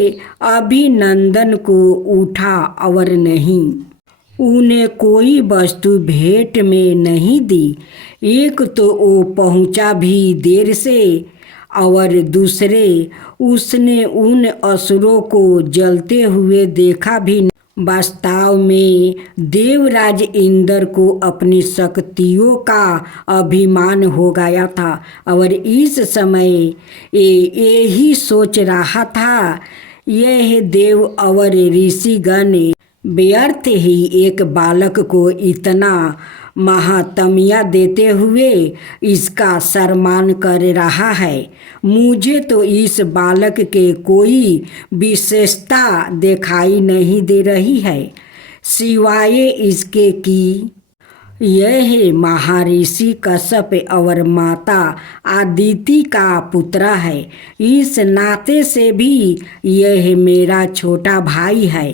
अभिनंदन को उठा और नहीं उन्हें कोई वस्तु भेंट में नहीं दी। एक तो वो पहुंचा भी देर से और दूसरे उसने उन असुरों को जलते हुए देखा भी नहीं। वास्तव में देवराज इंद्र को अपनी शक्तियों का अभिमान हो गया था और इस समय यही सोच रहा था, यह देव और ऋषिगण व्यर्थ ही एक बालक को इतना महात्म्य देते हुए इसका सम्मान कर रहा है। मुझे तो इस बालक के कोई विशेषता दिखाई नहीं दे रही है, सिवाय इसके कि यह महर्षि कश्यप और माता अदिति का पुत्र है। इस नाते से भी यह मेरा छोटा भाई है,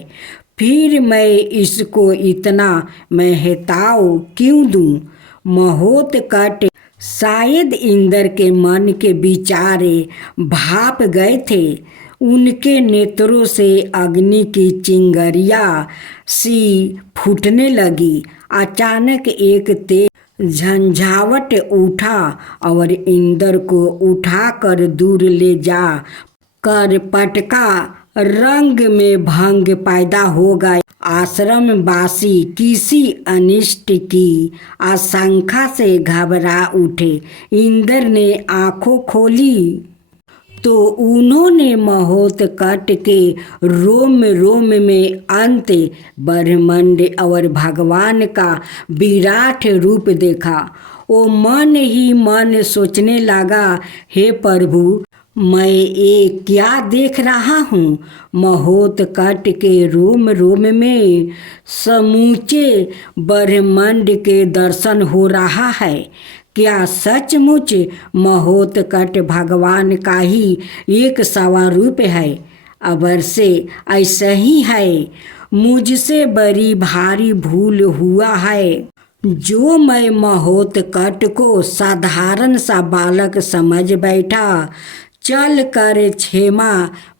फिर मैं इसको इतना महत्व क्यों दूं? महोत्कट शायद इंद्र के मन के विचार भाप गए थे। उनके नेत्रों से अग्नि की चिंगारियां सी फूटने लगी। अचानक एक तेज झंझावट उठा और इंद्र को उठाकर दूर ले जा कर पटका। रंग में भंग पैदा हो गया। आश्रमवासी किसी अनिष्ट की आशंका से घबरा उठे। इंद्र ने आंखों खोली तो उन्होंने महोत्कट के रोम रोम में अंत ब्रह्मांड और भगवान का विराट रूप देखा। वो मन ही मन सोचने लगा, हे प्रभु, मैं ये क्या देख रहा हूँ? महोत्कट के रोम रोम में समूचे ब्रह्मांड के दर्शन हो रहा है। क्या सचमुच महोत्कट भगवान का ही एक स्वरूप है? अवश्य ऐसा ही है। मुझसे बड़ी भारी भूल हुआ है जो मैं महोत्कट को साधारण सा बालक समझ बैठा। चल कर क्षमा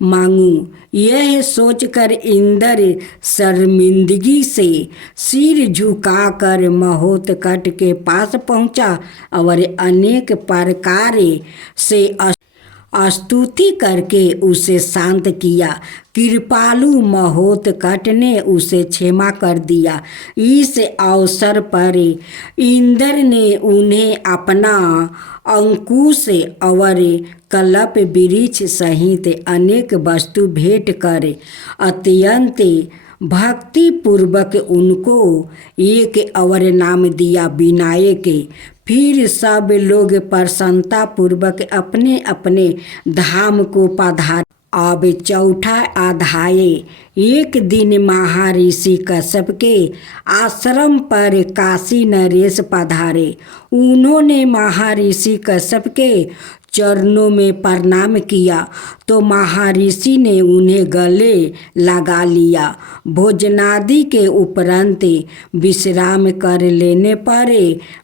मांगूं, यह सोचकर इंद्र शर्मिंदगी से सिर झुकाकर महोत्कट के पास पहुंचा और अनेक प्रकार से स्तुति करके उसे शांत किया। कृपालु महोत्कट ने उसे क्षमा कर दिया। इस अवसर पर इंद्र ने उन्हें अपना अंकुश और कल्प वृक्ष सहित अनेक वस्तु भेंट कर अत्यंत भक्ति पूर्वक उनको एक और नाम दिया, विनायक। फिर सब लोग प्रसन्नता पूर्वक अपने अपने धाम को पधारे। अब चौथा अध्याय। एक दिन महर्षि कश्यप के आश्रम पर काशी नरेश पधारे। उन्होंने महर्षि कश्यप के चरणों में प्रणाम किया तो महर्षि ने उन्हें गले लगा लिया। भोजनादि के उपरांत विश्राम कर लेने पर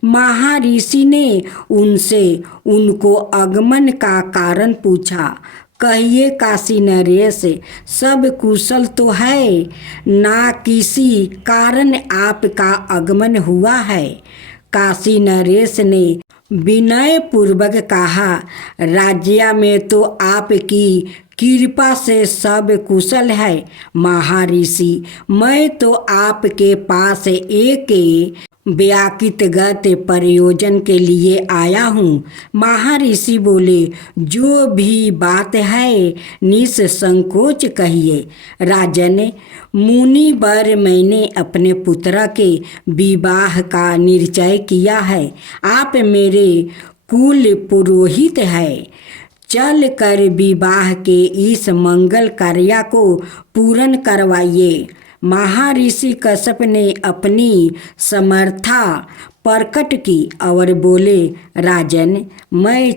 महर्षि ने उनसे उनको आगमन का कारण पूछा। कहिए काशी नरेश, सब कुशल तो है ना? किसी कारण आपका आगमन हुआ है? काशी नरेश ने विनय पूर्वक कहा, राज्य में तो आपकी कृपा से सब कुशल है महर्षि। मैं तो आपके पास एक व्याकृतगत प्रयोजन के लिए आया हूँ। महर्षि बोले, जो भी बात है निसंकोच कहिए। राजन, मुनिवर, मैंने अपने पुत्र के विवाह का निश्चय किया है। आप मेरे कुल पुरोहित हैं। चल कर विवाह के इस मंगल कार्य को पूर्ण करवाइए। महर्षि कश्यप ने अपनी समर्था प्रकट की और बोले, राजन, मैं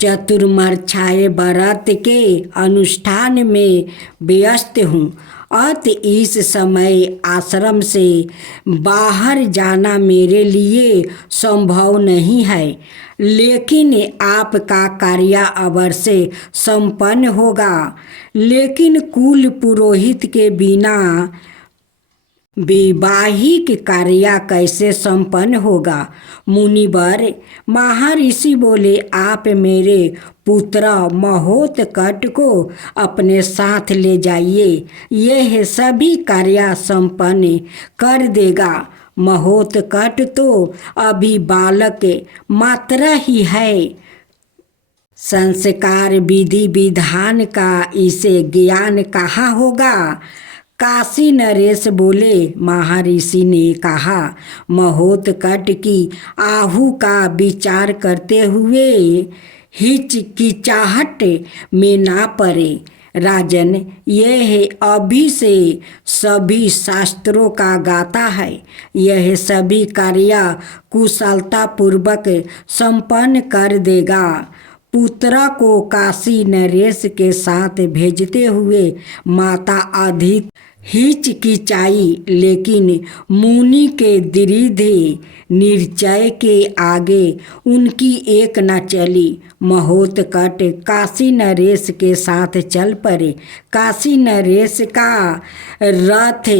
चतुर्मास्याय व्रत के अनुष्ठान में व्यस्त हूँ। अत इस समय आश्रम से बाहर जाना मेरे लिए संभव नहीं है, लेकिन आपका कार्य अवश्य संपन्न होगा। लेकिन कुल पुरोहित के बिना वैवाहिक कार्य कैसे संपन्न होगा? मुनिवर, महर्षि बोले, आप मेरे पुत्र महोत्कट को अपने साथ ले जाइए। यह सभी कार्य संपन्न कर देगा। महोत्कट तो अभी बालक मात्र ही है। संस्कार विधि विधान का इसे ज्ञान कहाँ होगा? काशी नरेश बोले, महर्षि ने कहा, महोत्कट की आहु का विचार करते हुए हिचकिचाहट में ना पड़े। राजन, यह अभी से सभी शास्त्रों का गाता है। यह सभी कार्य कुशलता पूर्वक संपन्न कर देगा। पुत्र को काशी नरेश के साथ भेजते हुए माता अधिक हिचकिचाई, लेकिन मुनि के दृढ़ निश्चय के आगे उनकी एक न चली। महोत्कट काशी नरेश के साथ चल पड़े। काशी नरेश का रथ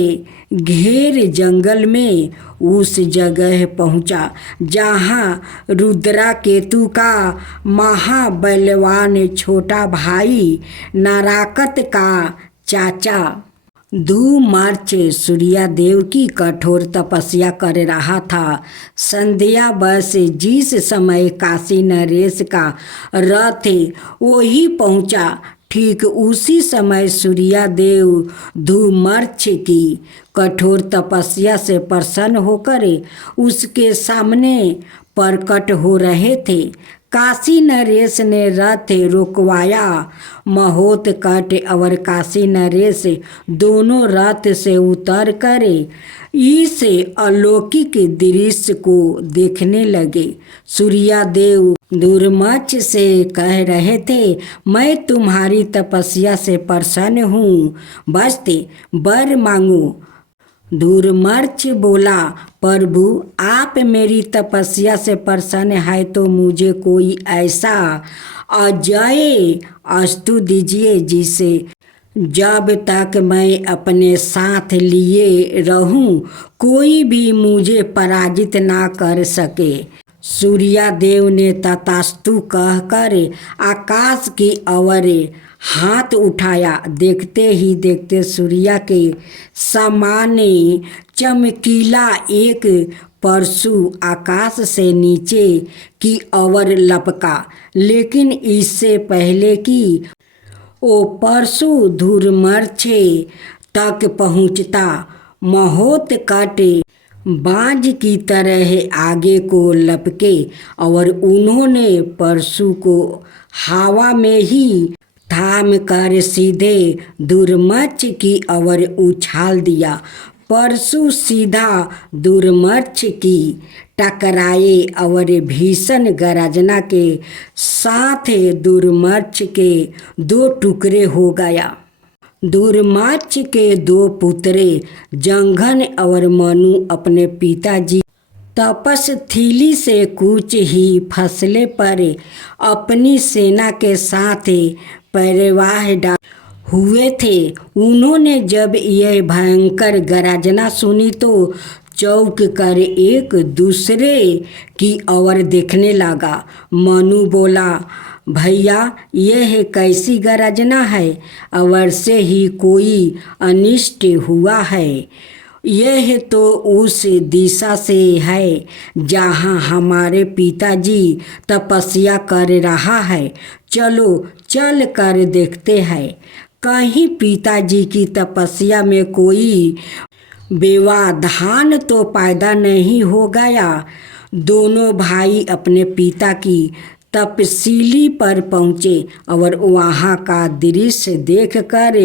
घेर जंगल में उस जगह पहुंचा जहां रुद्रकेतु का महाबलवान छोटा भाई नाराकत का चाचा धूम्रक्ष सूर्यदेव की कठोर तपस्या कर रहा था। संध्या बस जिस समय काशी नरेश का रथ वही पहुंचा, ठीक उसी समय सूर्यदेव धूम्रक्ष की कठोर तपस्या से प्रसन्न होकर उसके सामने प्रकट हो रहे थे। काशी नरेश ने रथ रोकवाया। महोत्कट और काशी नरेश दोनों रथ से उतर कर इस अलौकिक दृश्य को देखने लगे। सूर्यदेव धूम्रक्ष से कह रहे थे, मैं तुम्हारी तपस्या से प्रसन्न हूँ, बस वर मांगो। धूम्रक्ष बोला, प्रभु, आप मेरी तपस्या से प्रसन्न है तो मुझे कोई ऐसा अजय अस्तु दीजिए जिसे जब तक मैं अपने साथ लिए रहूं कोई भी मुझे पराजित ना कर सके। सूर्यदेव ने तथास्तु कहकर आकाश की ओर हाथ उठाया। देखते ही देखते सूर्य के समान चमकीला एक परशु आकाश से नीचे की ओर लपका, लेकिन इससे पहले कि वो परशु धूम्रक्ष तक पहुंचता, महोत्कट बाज की तरह आगे को लपके और उन्होंने परशु को हवा में ही थाम कर सीधे धूम्रक्ष की ओर उछाल दिया। परशु सीधा धूम्रक्ष की टकराए और भीषण गर्जना के साथ धूम्रक्ष के दो टुकड़े हो गया। धूम्रक्ष के दो पुत्र जंघन और मनु अपने पिताजी तपस्थिली से कुछ ही फसले पर अपनी सेना के साथ परिवाह डाल हुए थे। उन्होंने जब यह भयंकर गर्जना सुनी तो चौंक कर एक दूसरे की ओर देखने लगा। मनु बोला, भैया, यह कैसी गर्जना है? अवश्य ही कोई अनिष्ट हुआ है। यह तो उस दिशा से है जहाँ हमारे पिताजी तपस्या कर रहा है। चलो चल कर देखते हैं, कहीं पिताजी की तपस्या में कोई व्यवधान तो पैदा नहीं हो गया। दोनों भाई अपने पिता की तपसीली पर पहुँचे और वहाँ का दृश्य देख कर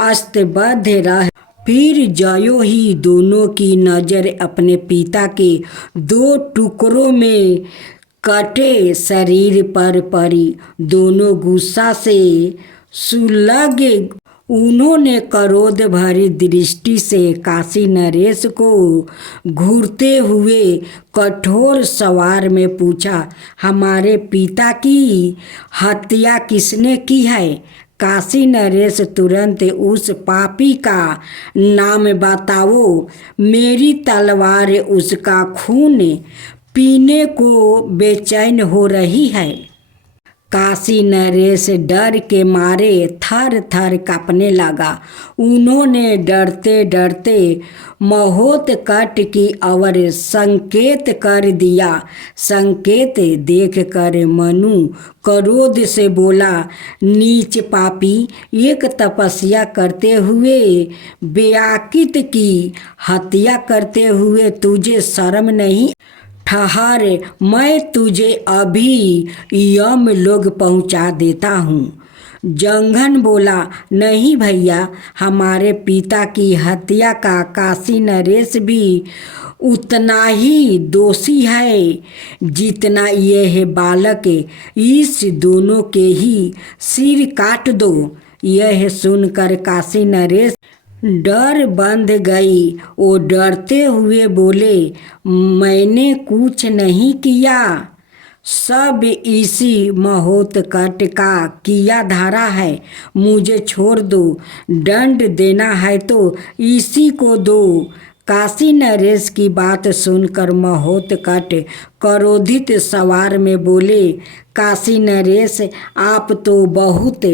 अस्तबद्ध रह। फिर ज्यों ही दोनों की नज़र अपने पिता के 2 टुकड़ों में कटे शरीर पर पड़ी, दोनों गुस्सा से सुलगे। उन्होंने क्रोध भरी दृष्टि से काशी नरेश को घूरते हुए कठोर स्वर में पूछा, हमारे पिता की हत्या किसने की है? काशी नरेश तुरंत उस पापी का नाम बताओ, मेरी तलवार उसका खून पीने को बेचैन हो रही है। काशी नरेश डर के मारे थर थर कांपने लगा। उन्होंने डरते डरते महोत्कट की ओर संकेत कर दिया। संकेत देखकर मनु क्रोध से बोला, नीच पापी, एक तपस्या करते हुए व्याकित की हत्या करते हुए तुझे शर्म नहीं? ठहर, मैं तुझे अभी यमलोक पहुंचा देता हूँ। जंघन बोला, नहीं भैया, हमारे पिता की हत्या का काशी नरेश भी उतना ही दोषी है जितना यह बालक। इस दोनों के ही सिर काट दो। यह सुनकर काशी नरेश डर बंध गई। वो डरते हुए बोले, मैंने कुछ नहीं किया, सब इसी महोत्कट का किया धारा है। मुझे छोड़ दो, दंड देना है तो इसी को दो। काशी नरेश की बात सुनकर महोत्कट क्रोधित स्वर में बोले, काशी नरेश, आप तो बहुत